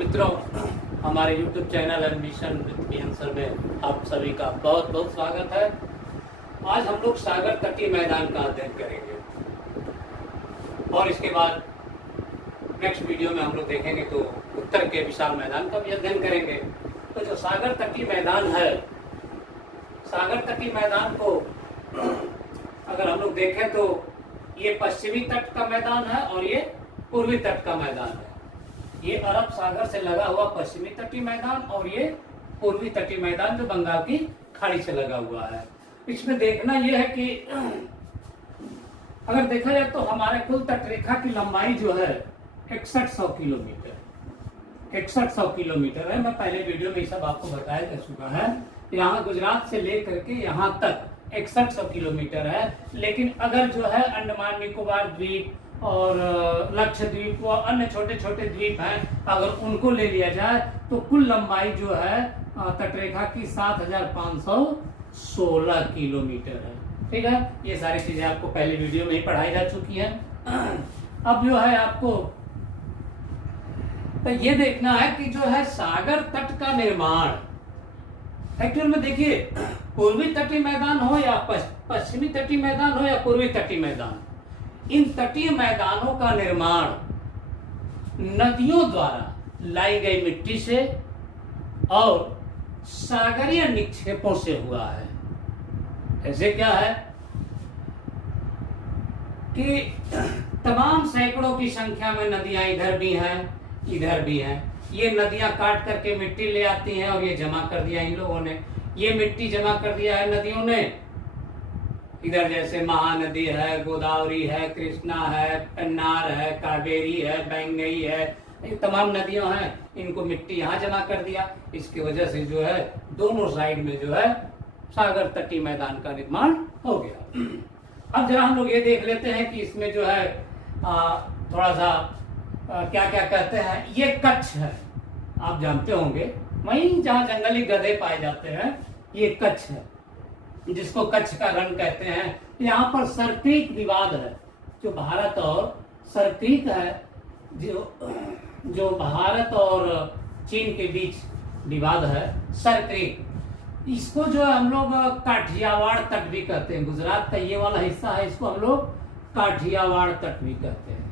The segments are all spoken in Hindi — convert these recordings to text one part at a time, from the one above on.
मित्रों, हमारे YouTube channel ambition with B answer में आप सभी का बहुत बहुत स्वागत है। आज हम लोग सागर तटीय मैदान का अध्ययन करेंगे और इसके बाद नेक्स्ट वीडियो में हम लोग देखेंगे तो उत्तर के विशाल मैदान का भी अध्ययन करेंगे। तो जो सागर तटीय मैदान है, सागर तटीय मैदान को अगर हम लोग देखें तो ये पश्चिमी तट का मैदान है और ये पूर्वी तट का मैदान है। ये अरब सागर से लगा हुआ पश्चिमी तटीय मैदान और ये पूर्वी तटीय मैदान जो बंगाल की खाड़ी से लगा हुआ है। इसमें देखना यह है कि अगर देखा जाए तो हमारे कुल तटरेखा की लंबाई जो है 6100 किलोमीटर है। मैं पहले वीडियो में ये सब आपको बताया जा चुका है। यहाँ गुजरात से लेकर के यहाँ तक 6100 किलोमीटर है। लेकिन अगर जो है अंडमान निकोबार द्वीप और लक्षद्वीप व अन्य छोटे छोटे द्वीप हैं, अगर उनको ले लिया जाए तो कुल लंबाई जो है तटरेखा की 7516 किलोमीटर है। ठीक है, ये सारी चीजें आपको पहले वीडियो में ही पढ़ाई जा चुकी है। अब जो है आपको तो ये देखना है कि जो है सागर तट का निर्माण एक्चुअल में देखिए, पूर्वी तटीय मैदान हो या पश्चिमी तटीय मैदान हो या पूर्वी तटीय मैदान, इन तटीय मैदानों का निर्माण नदियों द्वारा लाई गई मिट्टी से और सागरीय निक्षेपों से हुआ है। ऐसे क्या है कि तमाम सैकड़ों की संख्या में नदियां इधर भी हैं। ये नदियां काट करके मिट्टी ले आती हैं और ये जमा कर दिया इन लोगों ने। ये मिट्टी जमा कर दिया है नदियों ने। इधर जैसे महानदी है, गोदावरी है, कृष्णा है, पेन्नार है, कावेरी है, बैंगई है, ये तमाम नदियां हैं। इनको मिट्टी यहाँ जमा कर दिया। इसकी वजह से जो है दोनों साइड में जो है सागर तटीय मैदान का निर्माण हो गया। अब जरा हम लोग ये देख लेते हैं कि इसमें जो है थोड़ा सा क्या क्या कहते हैं। ये कच्छ है, आप जानते होंगे, वहीं जहाँ जंगली गधे पाए जाते हैं ये कच्छ है, जिसको कच्छ का रण कहते हैं। यहाँ पर सरक्रीक विवाद है, जो भारत और सरक्रीक है, जो भारत और चीन के बीच विवाद है, सरक्रीक। इसको जो है हम लोग काठियावाड़ तट भी कहते हैं। गुजरात का ये वाला हिस्सा है, इसको हम लोग काठियावाड़ तट भी कहते हैं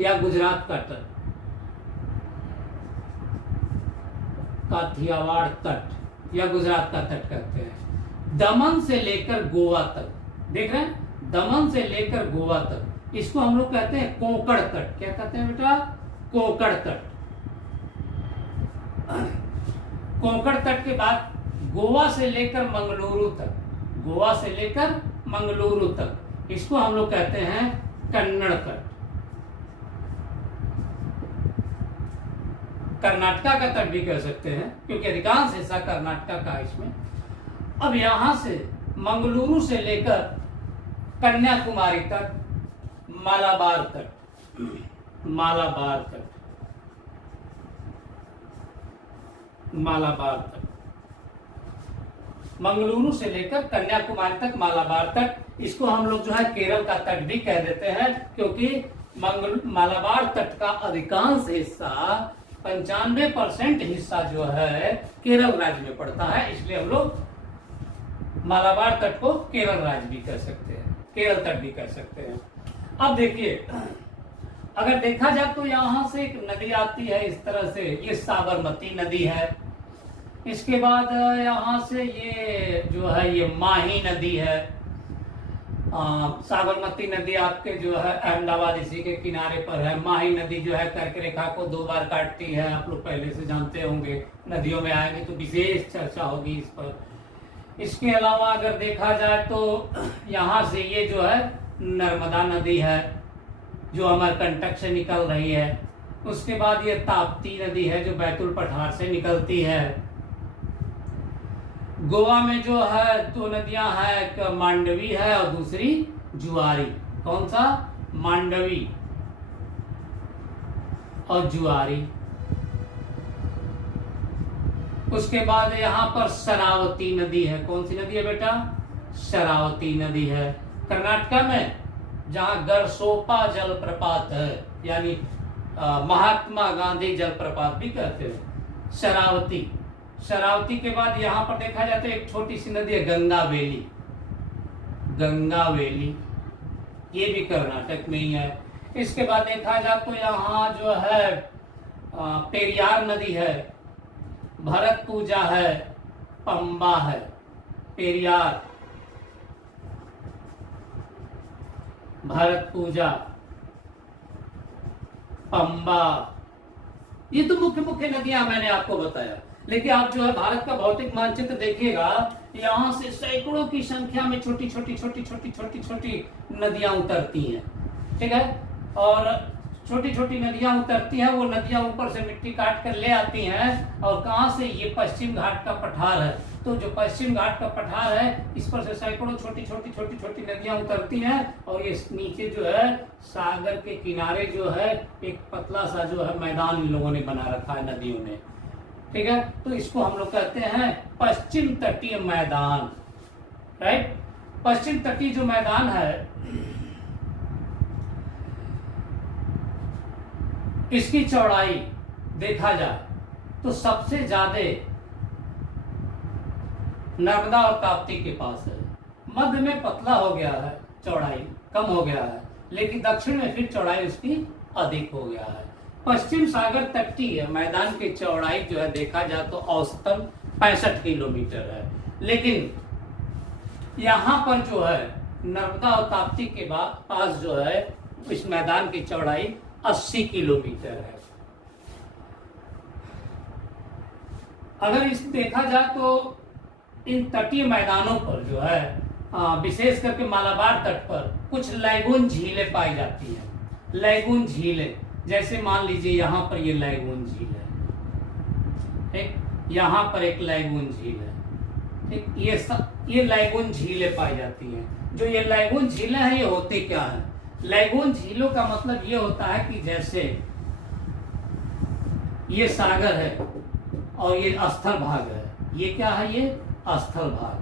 या गुजरात का तट, काठियावाड़ तट या गुजरात का तट कहते हैं। दमन से लेकर गोवा तक, देख रहे हैं, दमन से लेकर गोवा तक, इसको हम लोग कहते हैं कोंकण तट। क्या कहते हैं बेटा? कोंकण तट। कोंकण तट के बाद गोवा से लेकर मंगलुरु तक, इसको हम लोग कहते हैं कन्नड़ तट। कर्नाटका का तट भी कह सकते हैं, क्योंकि अधिकांश हिस्सा कर्नाटका का है इसमें। अब यहां से मंगलुरु से लेकर कन्याकुमारी तक मालाबार तक, मंगलुरु से लेकर कन्याकुमारी तक मालाबार तक, इसको हम लोग जो है केरल का तट भी कह देते हैं, क्योंकि मालाबार तट का अधिकांश हिस्सा 95% हिस्सा जो है केरल राज्य में पड़ता है। इसलिए हम लोग मालाबार तट को केरल राज्य भी कह सकते हैं, केरल तट भी कह सकते हैं। अब देखिए, अगर देखा जाए तो यहाँ से एक नदी आती है इस तरह से, ये साबरमती नदी है। इसके बाद यहाँ से ये जो है ये माही नदी है। साबरमती नदी आपके जो है अहमदाबाद इसी के किनारे पर है। माही नदी जो है कर्क रेखा को 2 बार काटती है, आप लोग पहले से जानते होंगे। नदियों में आएंगे तो विशेष चर्चा होगी इस पर। इसके अलावा अगर देखा जाए तो यहाँ से ये जो है नर्मदा नदी है, जो अमरकंटक से निकल रही है। उसके बाद ये ताप्ती नदी है, जो बैतुल पठार से निकलती है। गोवा में जो है 2 नदियां हैं, एक मांडवी है और दूसरी जुआरी। कौन सा? मांडवी और जुआरी। उसके बाद यहाँ पर शरावती नदी है। कौन सी नदी है बेटा? शरावती नदी है। कर्नाटका में जहाँ गरसोपा जलप्रपात है, यानी महात्मा गांधी जलप्रपात भी कहते हैं। शरावती, शरावती के बाद यहाँ पर देखा जाता है एक छोटी सी नदी है गंगावेली, गंगावेली, ये भी कर्नाटक में ही है। इसके बाद देखा जाए तो यहाँ जो है पेरियार नदी है, भरत पूजा है, पंबा है, पेरियार, भरत पूजा, पंबा, ये तो मुख्य मुख्य नदियां मैंने आपको बताया। लेकिन आप जो है भारत का भौतिक मानचित्र देखिएगा, यहाँ से सैकड़ों की संख्या में छोटी छोटी छोटी छोटी छोटी छोटी नदियां उतरती हैं, ठीक है। और छोटी छोटी नदियां उतरती हैं, वो नदियां ऊपर से मिट्टी काट कर ले आती हैं। और कहाँ से? ये पश्चिम घाट का पठार है। तो जो पश्चिम घाट का पठार है, इस पर से सैकड़ों छोटी छोटी छोटी छोटी नदियां उतरती हैं। और ये नीचे जो है सागर के किनारे जो है एक पतला सा जो है मैदान इन लोगों ने बना रखा है नदियों ने, ठीक है। तो इसको हम लोग कहते हैं पश्चिम तटीय मैदान, राइट। पश्चिम तटीय जो मैदान है, इसकी चौड़ाई देखा जाए तो सबसे ज्यादा नर्मदा और ताप्ती के पास है। मध्य में पतला हो गया है, चौड़ाई कम हो गया है, लेकिन दक्षिण में फिर चौड़ाई उसकी अधिक हो गया है। पश्चिम सागर तटीय मैदान की चौड़ाई जो है देखा जाए तो औसतन 65 किलोमीटर है। लेकिन यहाँ पर जो है नर्मदा और ताप्ती के पास जो है इस मैदान की चौड़ाई 80 किलोमीटर है। अगर इस देखा जाए तो इन तटीय मैदानों पर जो है विशेष करके मालाबार तट पर कुछ लैगून झीलें पाई जाती हैं। लैगून झीलें, जैसे मान लीजिए यहाँ पर ये लैगून झील है, ठीक, यहाँ पर एक लैगून झील है, ठीक। ये लैगून झीलें पाई जाती हैं। जो ये लैगून झीलें हैं, ये होती क्या है? लैगून झीलों का मतलब ये होता है कि जैसे ये सागर है और ये स्थल भाग है, ये क्या है? ये स्थल भाग।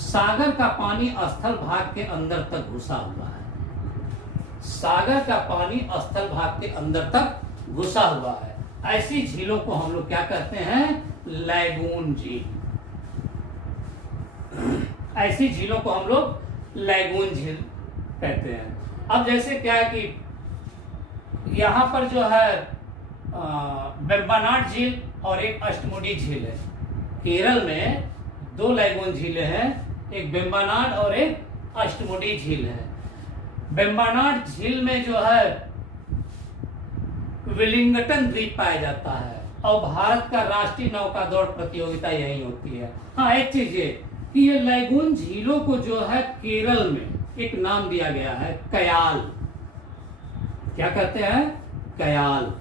सागर का पानी स्थल भाग के अंदर तक घुसा हुआ है। सागर का पानी स्थल भाग के अंदर तक घुसा हुआ है। ऐसी झीलों को हम लोग क्या कहते हैं? लैगून झील। ऐसी झीलों को हम लोग लैगून झील कहते हैं। अब जैसे क्या है कि यहाँ पर जो है वेम्बनाड झील और एक अष्टमुडी झील है। केरल में 2 लैगून झीलें हैं, एक वेम्बनाड और एक अष्टमुडी झील है। वेम्बनाड झील में जो है विलिंगटन द्वीप पाया जाता है और भारत का राष्ट्रीय नौका दौड़ प्रतियोगिता यही होती है। हाँ, एक चीज ये कि ये लैगून झीलों को जो है केरल में एक नाम दिया गया है, कयाल। क्या कहते हैं? कयाल।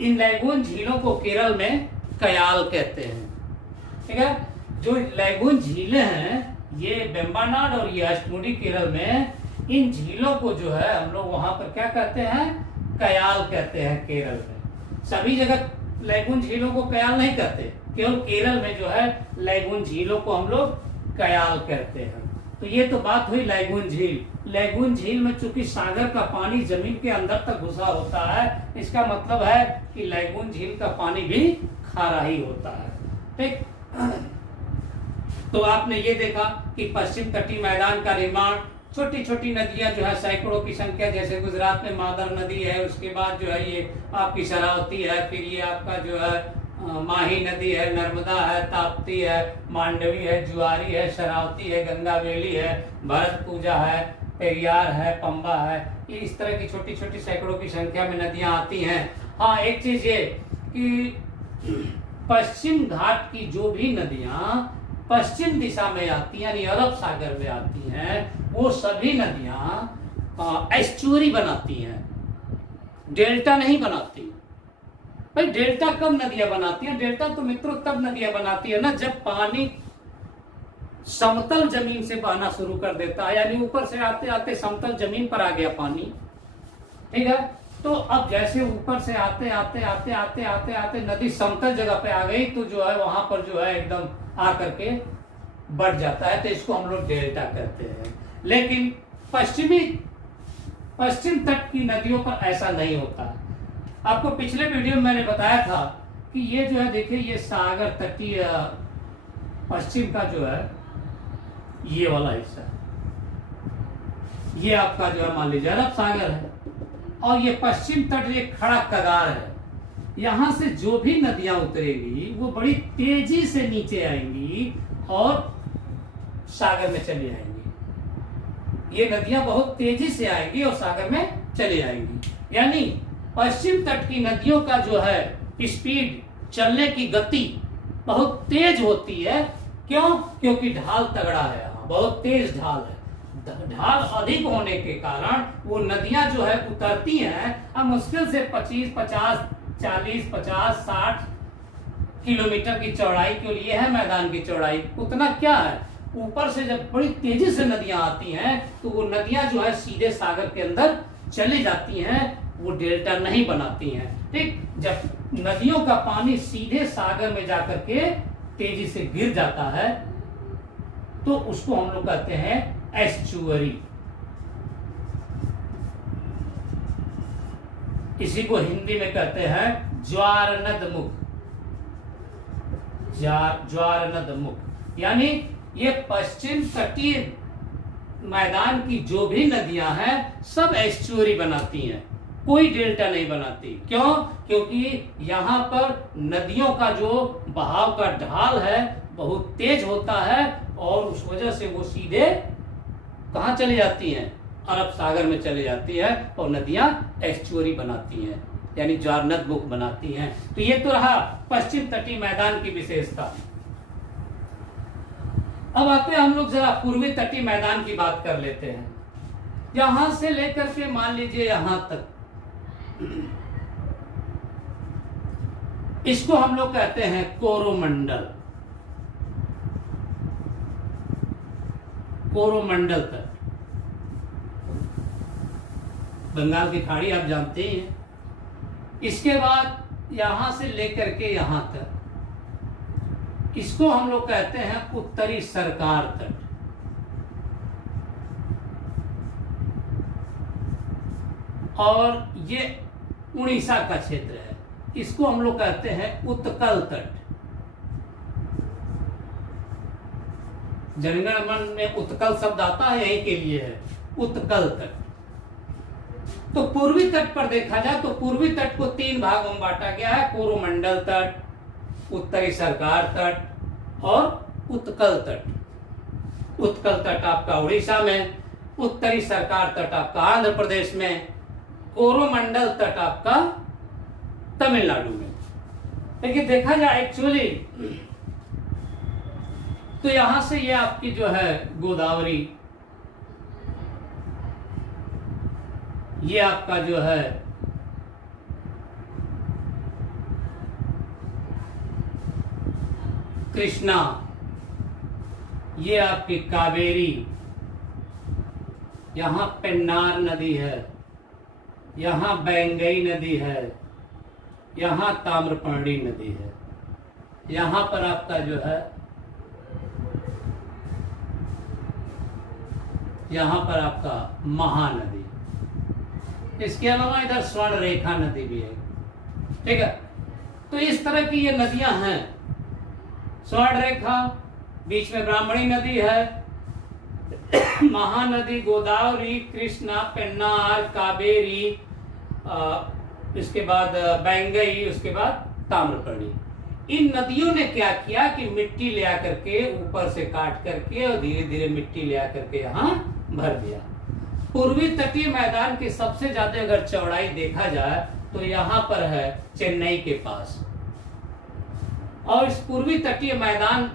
इन लैगून झीलों को केरल में कयाल कहते हैं, ठीक है। जो लैगून झीलें हैं, ये वेम्बनाड और ये अष्टमुडी केरल में, इन झीलों को जो है हम लोग वहां पर क्या कहते हैं? कयाल कहते हैं केरल में। सभी जगह लैगून झीलों को कयाल नहीं कहते, केवल केरल में जो है लैगून झीलों को हम लोग कयाल कहते हैं। तो ये तो बात हुई लैगून झील। लैगून झील में चूंकि सागर का पानी जमीन के अंदर तक घुसा होता है, इसका मतलब है कि लैगून झील का पानी भी खारा ही होता है, ठीक। तो आपने ये देखा कि पश्चिम तटीय मैदान का निर्माण, छोटी छोटी नदियां जो है सैकड़ों की संख्या, जैसे गुजरात में मादर नदी है, उसके बाद जो है ये आपकी शरावती है, फिर ये आपका जो है माही नदी है, नर्मदा है, ताप्ती है, मांडवी है, जुआरी है, शरावती है, गंगावेली है, भरत पूजा है, पेरियार है, पंबा है। ये इस तरह की छोटी छोटी सैकड़ों की संख्या में नदियां आती हैं। हाँ, एक चीज ये कि पश्चिम घाट की जो भी नदियां पश्चिम दिशा में आती हैं, यानी अरब सागर में आती हैं, वो सभी नदियां एस्चुअरी बनाती हैं, डेल्टा नहीं बनाती। भाई डेल्टा कब नदियां बनाती हैं? डेल्टा तो मित्रों तब नदियां बनाती है ना जब पानी समतल जमीन से बहना शुरू कर देता है, यानी ऊपर से आते आते समतल जमीन पर आ गया पानी, ठीक है। तो अब जैसे ऊपर से आते आते आते आते आते आते नदी समतल जगह पे आ गई, तो जो है वहां पर जो है एकदम आकर के बढ़ जाता है, तो इसको हम लोग डेल्टा कहते हैं। लेकिन पश्चिमी पश्चिम तट की नदियों पर ऐसा नहीं होता है। आपको पिछले वीडियो में मैंने बताया था कि ये जो है देखिए, ये सागर तटीय पश्चिम का जो है ये वाला हिस्सा है, ये आपका जो है मान लीजिए अरब सागर है, और ये पश्चिम तट ये खड़ा कगार है। यहां से जो भी नदियां उतरेगी वो बड़ी तेजी से नीचे आएंगी और सागर में चली आएंगी। ये नदियां बहुत तेजी से आएंगी और सागर में चली आएंगी। यानी पश्चिम तट की नदियों का जो है स्पीड, चलने की गति बहुत तेज होती है। क्यों? क्योंकि ढाल तगड़ा है, यहाँ बहुत तेज ढाल है। ढाल अधिक होने के कारण वो नदियां जो है उतरती हैं, अब मुश्किल से 25, 50, 40, 50, 60 किलोमीटर की चौड़ाई के लिए है मैदान की चौड़ाई, उतना क्या है। ऊपर से जब बड़ी तेजी से नदियां आती हैं तो वो नदियां जो है सीधे सागर के अंदर चली जाती हैं, वो डेल्टा नहीं बनाती हैं। ठीक, जब नदियों का पानी सीधे सागर में जाकर के तेजी से गिर जाता है तो उसको हम लोग कहते हैं एस्चुअरी। इसी को हिंदी में कहते हैं ज्वारनद मुख। ज्वारनद मुख यानी ये पश्चिम तटीय मैदान की जो भी नदियां हैं सब एस्चुअरी बनाती हैं, कोई डेल्टा नहीं बनाती। क्यों? क्योंकि यहाँ पर नदियों का जो बहाव का ढाल है बहुत तेज होता है और उस वजह से वो सीधे कहाँ चली जाती हैं? अरब सागर में चली जाती है और नदियां एस्चुअरी बनाती हैं, यानी ज्वारनद मुख बनाती हैं। तो ये तो रहा पश्चिम तटीय मैदान की विशेषता। अब आते हैं हम लोग जरा पूर्वी तटीय मैदान की बात कर लेते हैं। यहां से लेकर के मान लीजिए यहां तक, इसको हम लोग कहते हैं कोरोमंडल। कोरोमंडल तट, बंगाल की खाड़ी आप जानते ही हैं। इसके बाद यहां से लेकर के यहां तक, इसको हम लोग कहते हैं उत्तरी सरकार तट। और ये उड़ीसा का क्षेत्र है, इसको हम लोग कहते हैं उत्कल तट। जनगण मन में उत्कल शब्द आता है, यही के लिए है उत्कल तट। तो पूर्वी तट पर देखा जाए तो पूर्वी तट को 3 भागों में बांटा गया है, कोरोमंडल तट, उत्तरी सरकार तट और उत्कल तट। उत्कल तट आपका उड़ीसा में, उत्तरी सरकार तट आपका आंध्र प्रदेश में, कोरोमंडल तट आपका तमिलनाडु में। लेकिन देखा जाए एक्चुअली तो यहां से ये आपकी जो है गोदावरी, ये आपका जो है कृष्णा, ये आपकी कावेरी, यहां पेन्नार नदी है, यहां बैंगई नदी है, यहां ताम्रपर्णी नदी है, यहां पर आपका जो है यहां पर आपका महानदी, इसके अलावा इधर स्वर्ण रेखा नदी भी है। ठीक है, तो इस तरह की ये नदियां हैं। स्वर्ण रेखा, बीच में ब्राह्मणी नदी है, महानदी, गोदावरी, कृष्णा, पेन्नार, कावेरी, इसके बाद बैंगई, उसके बाद ताम्रपर्णी। इन नदियों ने क्या किया कि मिट्टी ले आकर के ऊपर से काट करके और धीरे धीरे मिट्टी ले आकर के यहाँ भर दिया। पूर्वी तटीय मैदान की सबसे ज्यादा अगर चौड़ाई देखा जाए तो यहाँ पर है चेन्नई के पास। और इस पूर्वी तटीय मैदान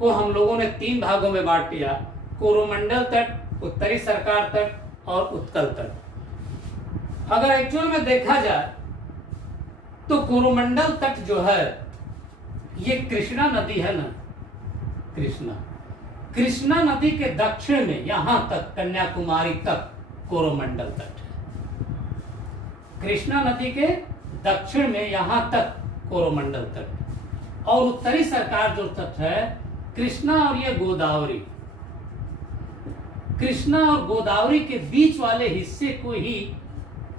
को हम लोगों ने 3 भागों में बांट दिया, कोरोमंडल तट, उत्तरी सरकार तट और उत्कल तट। अगर एक्चुअल में देखा जाए तो कोरोमंडल तट जो है ये कृष्णा नदी है ना, कृष्णा नदी के दक्षिण में यहां तक कन्याकुमारी तक कोरोमंडल तट है। कृष्णा नदी के दक्षिण में यहां तक कोरोमंडल तट। और उत्तरी सरकार जो तट है कृष्णा और ये गोदावरी, कृष्णा और गोदावरी के बीच वाले हिस्से को ही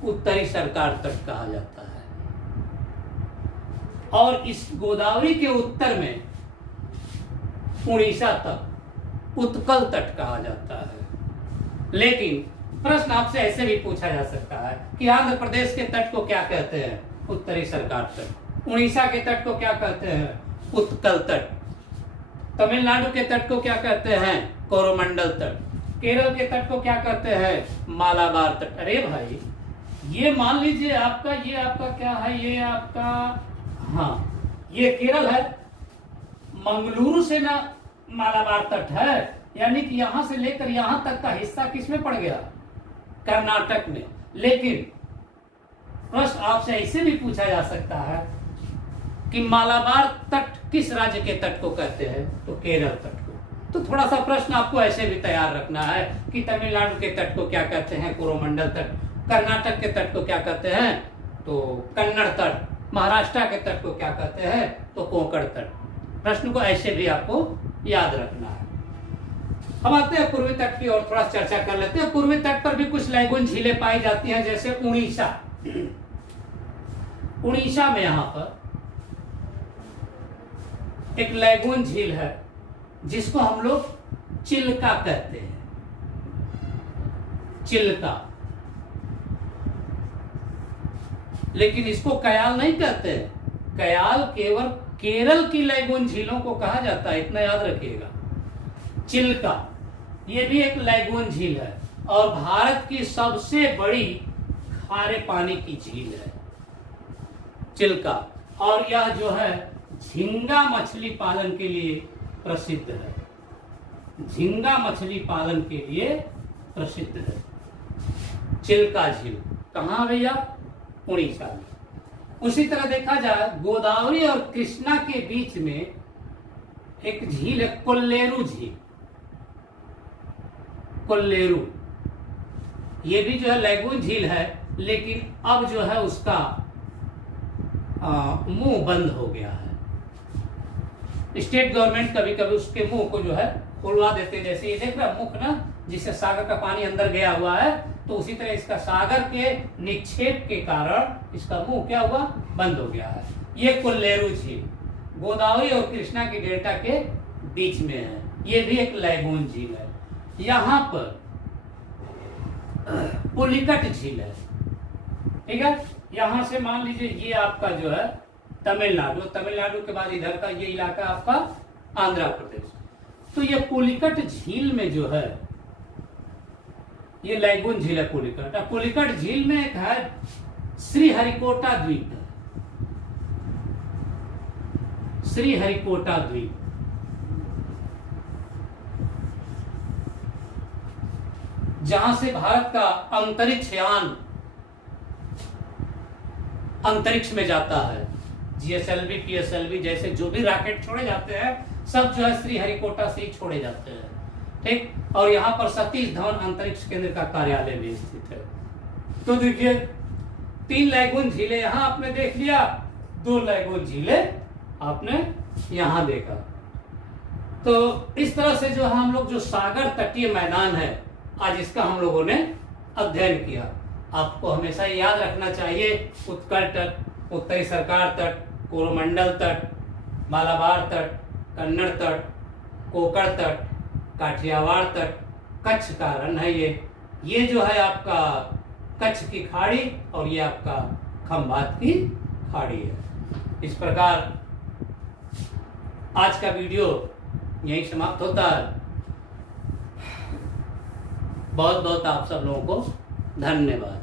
उत्तरी सरकार तट कहा जाता है, और इस गोदावरी के उत्तर में उड़ीसा तक उत्कल तट कहा जाता है। लेकिन प्रश्न आपसे ऐसे भी पूछा जा सकता है कि आंध्र प्रदेश के तट को क्या कहते हैं? उत्तरी सरकार तट। उड़ीसा के तट को क्या कहते हैं? उत्कल तट। तमिलनाडु के तट को क्या कहते हैं? कोरोमंडल तट। केरल के तट को क्या कहते हैं? मालाबार तट। अरे भाई, ये मान लीजिए आपका, ये आपका क्या है? ये आपका, हाँ, ये केरल है, मंगलुरु से ना मालाबार तट है, यानी कि यहां से लेकर यहां तक का हिस्सा किसमें पड़ गया? कर्नाटक में। लेकिन प्रश्न आपसे ऐसे भी पूछा जा सकता है कि मालाबार तट किस राज्य के तट को कहते हैं? तो केरल तट को। तो थोड़ा सा प्रश्न आपको ऐसे भी तैयार रखना है कि तमिलनाडु के तट को क्या कहते हैं? कोरोमंडल तट। कर्नाटक के तट को क्या कहते हैं? तो कन्नड़ तट। महाराष्ट्र के तट को क्या कहते हैं? तो कोंकण तट। प्रश्न को ऐसे भी आपको याद रखना है। हम आते हैं पूर्वी तट की और थोड़ा चर्चा कर लेते हैं। पूर्वी तट पर भी कुछ लैगून झीलें पाई जाती हैं, जैसे उड़ीसा। उड़ीसा में यहां पर एक लैगून झील है जिसको हम लोग चिल्का कहते हैं। चिल्का, लेकिन इसको कयाल नहीं कहते। कयाल केवल केरल की लैगून झीलों को कहा जाता है, इतना याद रखिएगा। चिल्का ये भी एक लैगून झील है और भारत की सबसे बड़ी खारे पानी की झील है चिल्का। और यह जो है झींगा मछली पालन के लिए प्रसिद्ध है। झींगा मछली पालन के लिए प्रसिद्ध है चिल्का झील। कहाँ भैया? उड़ीसा में। उसी तरह देखा जाए, गोदावरी और कृष्णा के बीच में एक झील है, कोल्लेरू झील। कोल्लेरू ये भी जो है लैगून झील है, लेकिन अब जो है उसका मुंह बंद हो गया है। स्टेट गवर्नमेंट कभी कभी उसके मुंह को जो है खुलवा देते हैं। जैसे ये देख रहा मुख ना, जिससे सागर का पानी अंदर गया हुआ है, तो उसी तरह इसका सागर के निक्षेप के कारण इसका मुंह क्या हुआ? बंद हो गया है। ये कोल्लेरू झील गोदावरी और कृष्णा की डेल्टा के बीच में है। ये भी एक लैगून झील है। यहां पर पुलिकट झील है, ठीक है। यहां से मान लीजिए ये आपका जो है तमिलनाडु, तमिलनाडु के बाद इधर का ये इलाका आपका आंध्र प्रदेश। तो ये पुलिकट झील में जो है, ये लैगून झील है पुलिकट। पुलिकट झील में एक है श्रीहरिकोटा द्वीप है। श्रीहरिकोटा द्वीप, जहां से भारत का अंतरिक्ष यान अंतरिक्ष में जाता है। जीएसएलवी, पीएसएलवी जैसे जो भी रॉकेट छोड़े जाते हैं, सब जो है श्रीहरिकोटा से ही छोड़े जाते हैं, ठीक। और यहाँ पर सतीश धवन अंतरिक्ष केंद्र का कार्यालय भी स्थित है। तो देखिए 3 लैगून झीलें यहाँ आपने देख लिया, 2 लैगून झीलें आपने यहाँ देखा। तो इस तरह से जो हम लोग जो सागर तटीय मैदान है, आज इसका हम लोगों ने अध्ययन किया। आपको हमेशा याद रखना चाहिए, उत्कल तट, उत्तरी सरकार तट, कोरोमंडल तट, मालाबार तट, कन्नड़ तट, कोंकण तट, काठियावाड़ तट, कच्छ का रण है ये जो है आपका कच्छ की खाड़ी, और ये आपका खंभात की खाड़ी है। इस प्रकार आज का वीडियो यहीं समाप्त होता है। बहुत बहुत आप सब लोगों को धन्यवाद।